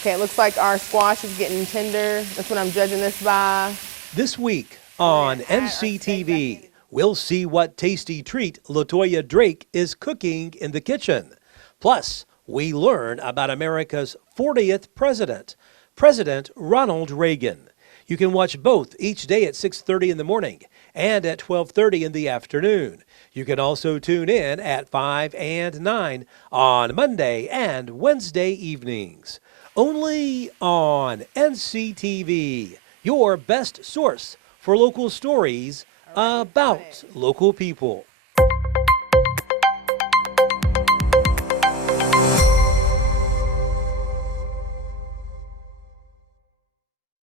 Okay, it looks like our squash is getting tender. That's what I'm judging this by. This week on NCTV, we'll see what tasty treat LaToya Drake is cooking in the kitchen. Plus, we learn about America's 40th president, President Ronald Reagan. You can watch both each day at 6:30 in the morning and at 12:30 in the afternoon. You can also tune in at 5 and 9 on Monday and Wednesday evenings. Only on NCTV, your best source for local stories about local people.